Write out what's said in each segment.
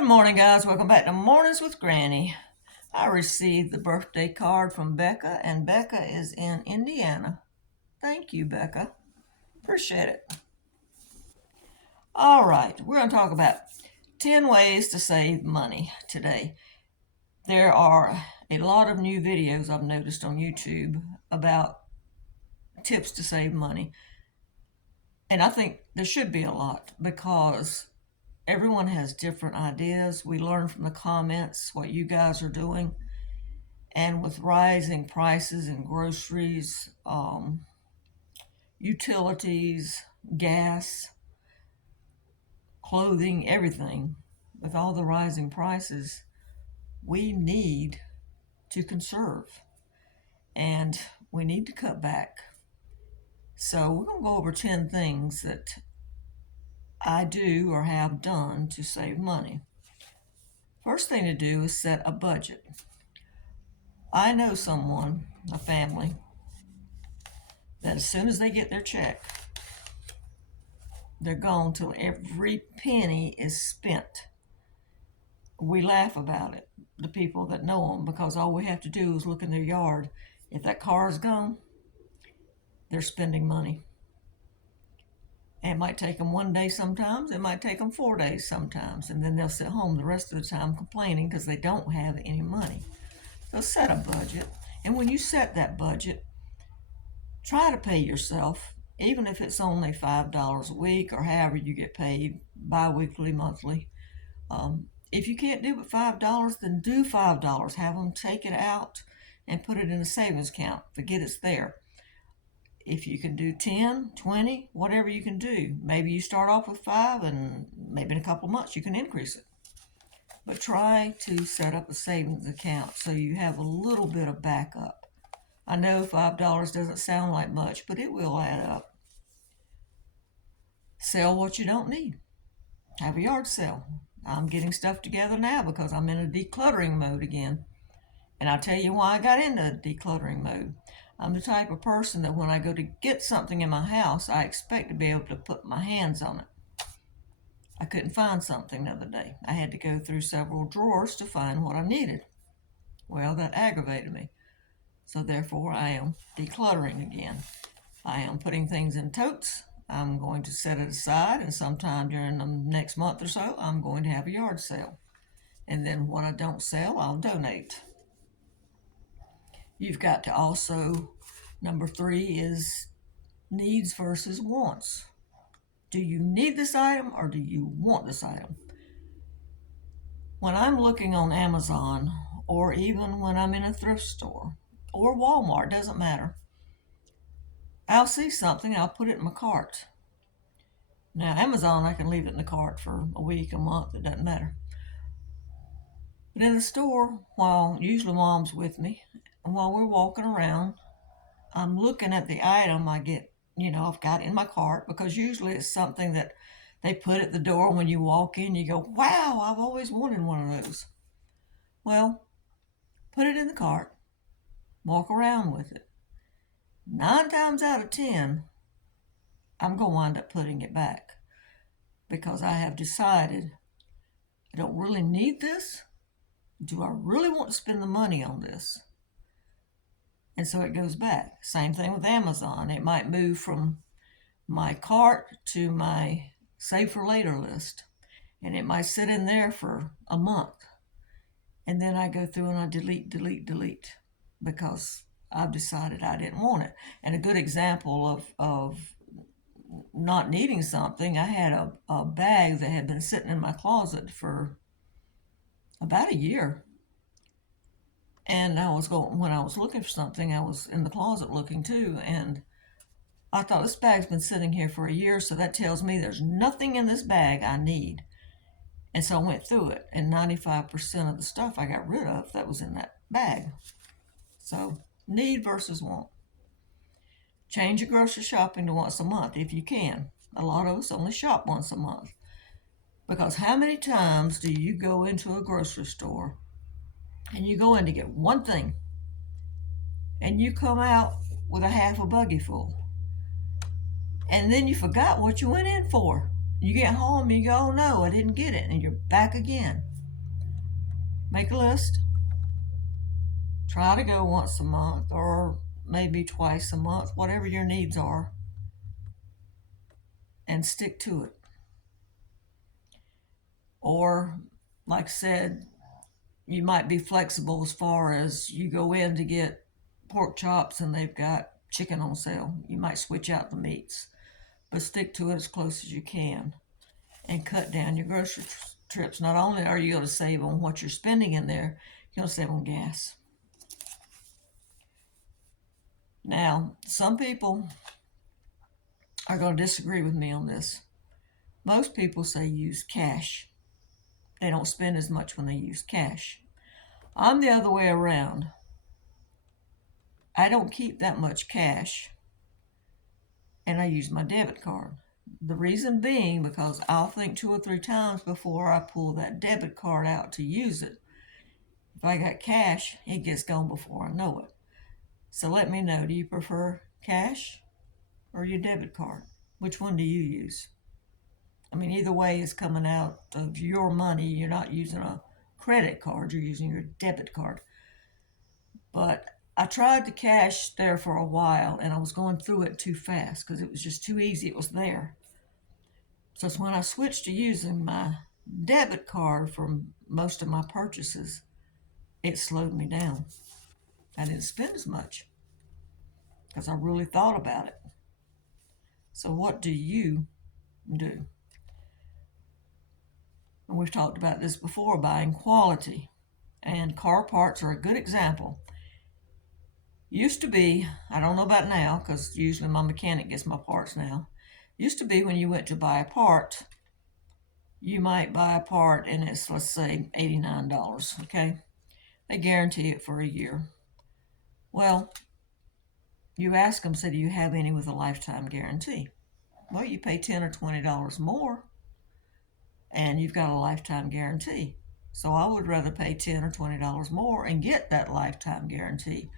Good morning, guys. Welcome back to Mornings with Granny. I received the birthday card from Becca, and Becca is in Indiana. Thank you, Becca. Appreciate it. All right, we're going to talk about 10 ways to save money today. There are a lot of new videos I've noticed on YouTube about tips to save money. And I think there should be a lot because everyone has different ideas. We learn from the comments what you guys are doing. And with rising prices in groceries, utilities, gas, clothing, everything, with all the rising prices, we need to conserve and we need to cut back. So we're going to go over 10 things that I do or have done to save money. First thing to do is set a budget. I know someone, a family, that as soon as they get their check, they're gone till every penny is spent. We laugh about it, the people that know them, because all we have to do is look in their yard. If that car is gone, they're spending money. And it might take them one day sometimes, it might take them 4 days sometimes, and then they'll sit home the rest of the time complaining because they don't have any money. So set a budget, and when you set that budget, try to pay yourself, even if it's only $5 a week or however you get paid, bi-weekly, monthly. If you can't do it $5, then do $5. Have them take it out and put it in a savings account. Forget it's there. If you can do 10, 20, whatever you can do. Maybe you start off with 5 and maybe in a couple of months you can increase it. But try to set up a savings account so you have a little bit of backup. I know $5 doesn't sound like much, but it will add up. Sell what you don't need. Have a yard sale. I'm getting stuff together now because I'm in a decluttering mode again. And I'll tell you why I got into decluttering mode. I'm the type of person that when I go to get something in my house, I expect to be able to put my hands on it. I couldn't find something the other day. I had to go through several drawers to find what I needed. Well, that aggravated me. So therefore, I am decluttering again. I am putting things in totes. I'm going to set it aside, and sometime during the next month or so, I'm going to have a yard sale. And then what I don't sell, I'll donate. You've got to also, number 3 is needs versus wants. Do you need this item or do you want this item? When I'm looking on Amazon, or even when I'm in a thrift store, or Walmart, doesn't matter, I'll see something, I'll put it in my cart. Now, Amazon, I can leave it in the cart for a week, a month, it doesn't matter. But in the store, while usually Mom's with me, and while we're walking around, I'm looking at the item I've got in my cart, because usually it's something that they put at the door when you walk in. You go, wow, I've always wanted one of those. Well, put it in the cart, walk around with it. 9 times out of 10, I'm going to wind up putting it back because I have decided I don't really need this. Do I really want to spend the money on this? And so it goes back. Same thing with Amazon. It might move from my cart to my save for later list. And it might sit in there for a month. And then I go through and I delete because I've decided I didn't want it. And a good example of not needing something, I had a bag that had been sitting in my closet for about a year. And when I was looking for something, I was in the closet looking too, and I thought, this bag's been sitting here for a year, so that tells me there's nothing in this bag I need. And so I went through it, and 95% of the stuff I got rid of that was in that bag. So, need versus want. Change your grocery shopping to once a month if you can. A lot of us only shop once a month. Because how many times do you go into a grocery store and you go in to get one thing and you come out with a half a buggy full, and then you forgot what you went in for? You get home and you go, oh no, I didn't get it, and you're back again. Make a list. Try to go once a month or maybe twice a month, whatever your needs are, and stick to it. Or, like I said, you might be flexible as far as you go in to get pork chops and they've got chicken on sale. You might switch out the meats, but stick to it as close as you can and cut down your grocery trips. Not only are you going to save on what you're spending in there, you're going to save on gas. Now, some people are going to disagree with me on this. Most people say use cash. They don't spend as much when they use cash. I'm the other way around. I don't keep that much cash, and I use my debit card. The reason being because I'll think 2 or 3 times before I pull that debit card out to use it. If I got cash, it gets gone before I know it. So let me know, do you prefer cash or your debit card? Which one do you use? I mean, either way is coming out of your money. You're not using a credit card, you're using your debit card. But I tried the cash there for a while and I was going through it too fast because it was just too easy. It was there. So it's when I switched to using my debit card for most of my purchases, it slowed me down. I didn't spend as much because I really thought about it. So what do you do? And we've talked about this before, buying quality. And car parts are a good example. Used to be, I don't know about now, because usually my mechanic gets my parts now. Used to be when you went to buy a part, you might buy a part and it's, let's say, $89, okay? They guarantee it for a year. Well, you ask them, say, do you have any with a lifetime guarantee? Well, you pay $10 or $20 more and you've got a lifetime guarantee. So I would rather pay $10 or $20 more and get that lifetime guarantee.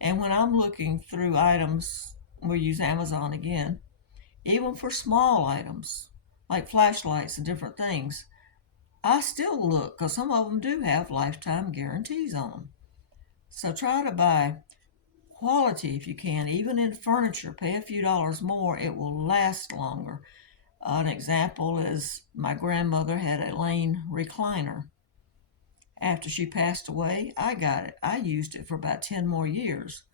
And when I'm looking through items, we'll use Amazon again, even for small items like flashlights and different things, I still look because some of them do have lifetime guarantees on them. So try to buy quality if you can, even in furniture. Pay a few dollars more, it will last longer. An example is my grandmother had a Lane recliner. After she passed away, I got it. I used it for about 10 more years.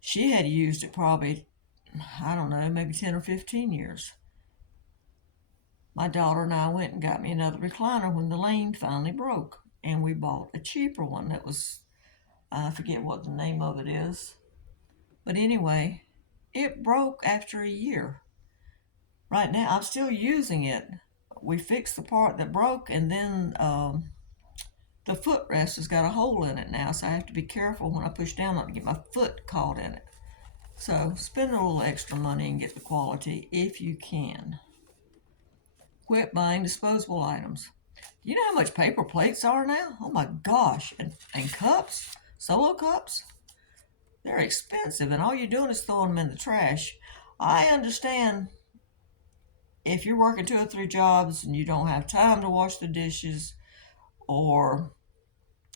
She had used it probably, I don't know, maybe 10 or 15 years. My daughter and I went and got me another recliner when the Lane finally broke. And we bought a cheaper one that was, I forget what the name of it is. But anyway, it broke after a year. Right now, I'm still using it. We fixed the part that broke, and then the footrest has got a hole in it now, so I have to be careful when I push down not to get my foot caught in it. So spend a little extra money and get the quality if you can. Quit buying disposable items. You know how much paper plates are now? Oh my gosh. And cups, solo cups, they're expensive, and all you're doing is throwing them in the trash. I understand if you're working 2 or 3 jobs and you don't have time to wash the dishes, or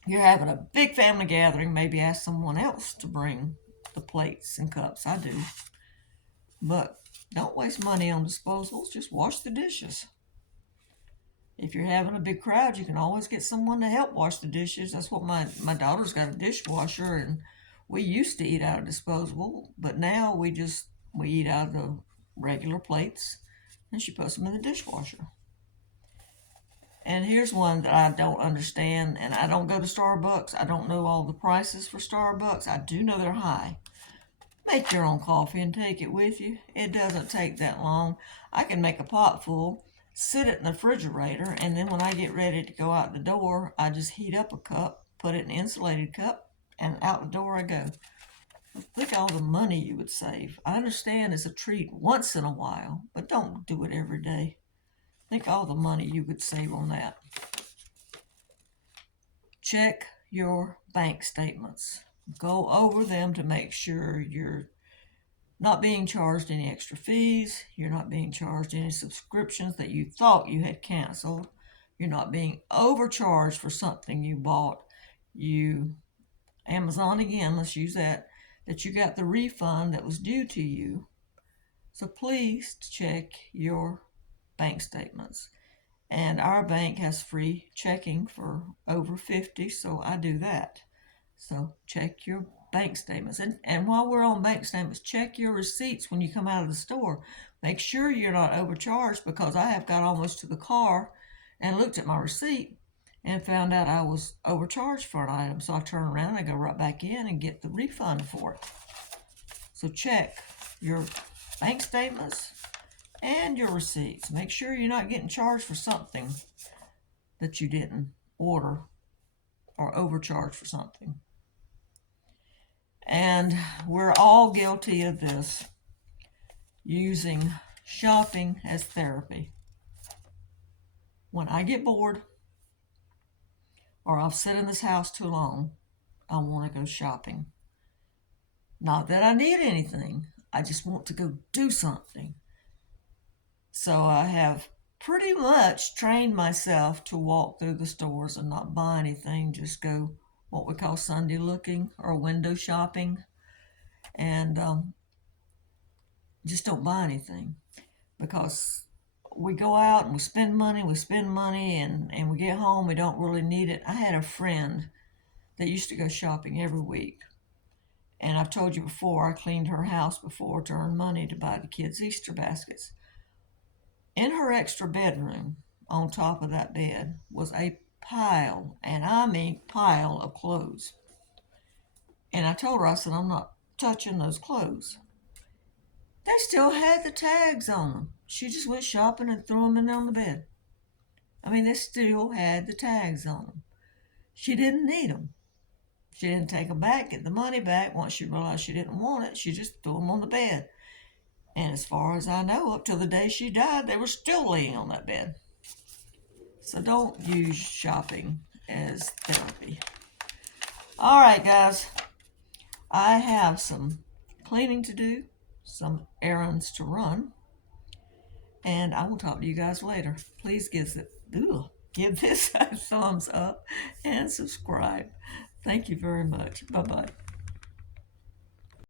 you're having a big family gathering, maybe ask someone else to bring the plates and cups. I do. But don't waste money on disposables. Just wash the dishes. If you're having a big crowd, you can always get someone to help wash the dishes. That's what my daughter's got a dishwasher, and we used to eat out of disposable, but now we eat out of the regular plates, and she puts them in the dishwasher. And here's one that I don't understand, and I don't go to Starbucks. I don't know all the prices for Starbucks. I do know they're high. Make your own coffee and take it with you. It doesn't take that long. I can make a pot full, sit it in the refrigerator, and then when I get ready to go out the door, I just heat up a cup, put it in an insulated cup, and out the door I go. Think of all the money you would save. I understand it's a treat once in a while, but don't do it every day. Think all the money you would save on that. Check your bank statements. Go over them to make sure you're not being charged any extra fees. You're not being charged any subscriptions that you thought you had canceled. You're not being overcharged for something you bought. Amazon again, let's use that you got the refund that was due to you. So please check your bank statements. And our bank has free checking for over 50, so I do that. So check your bank statements. And while we're on bank statements, check your receipts when you come out of the store. Make sure you're not overcharged, because I have got almost to the car and looked at my receipt and found out I was overcharged for an item. So I turn around and go right back in and get the refund for it. So check your bank statements and your receipts. Make sure you're not getting charged for something that you didn't order, or overcharged for something. And we're all guilty of this, using shopping as therapy. When I get bored, or I've sit in this house too long, I want to go shopping. Not that I need anything, I just want to go do something. So I have pretty much trained myself to walk through the stores and not buy anything, just go what we call Sunday looking or window shopping, and just don't buy anything, because we go out and we spend money, and we get home, we don't really need it. I had a friend that used to go shopping every week, and I've told you before, I cleaned her house before to earn money to buy the kids' Easter baskets. In her extra bedroom, on top of that bed, was a pile, and I mean pile, of clothes. And I told her, I said, I'm not touching those clothes. They still had the tags on them. She just went shopping and threw them in on the bed. I mean, they still had the tags on them. She didn't need them. She didn't take them back, get the money back. Once she realized she didn't want it, she just threw them on the bed. And as far as I know, up till the day she died, they were still laying on that bed. So don't use shopping as therapy. All right, guys. I have some cleaning to do, some errands to run, and I will talk to you guys later. Please give this a thumbs up and subscribe. Thank you very much. Bye-bye.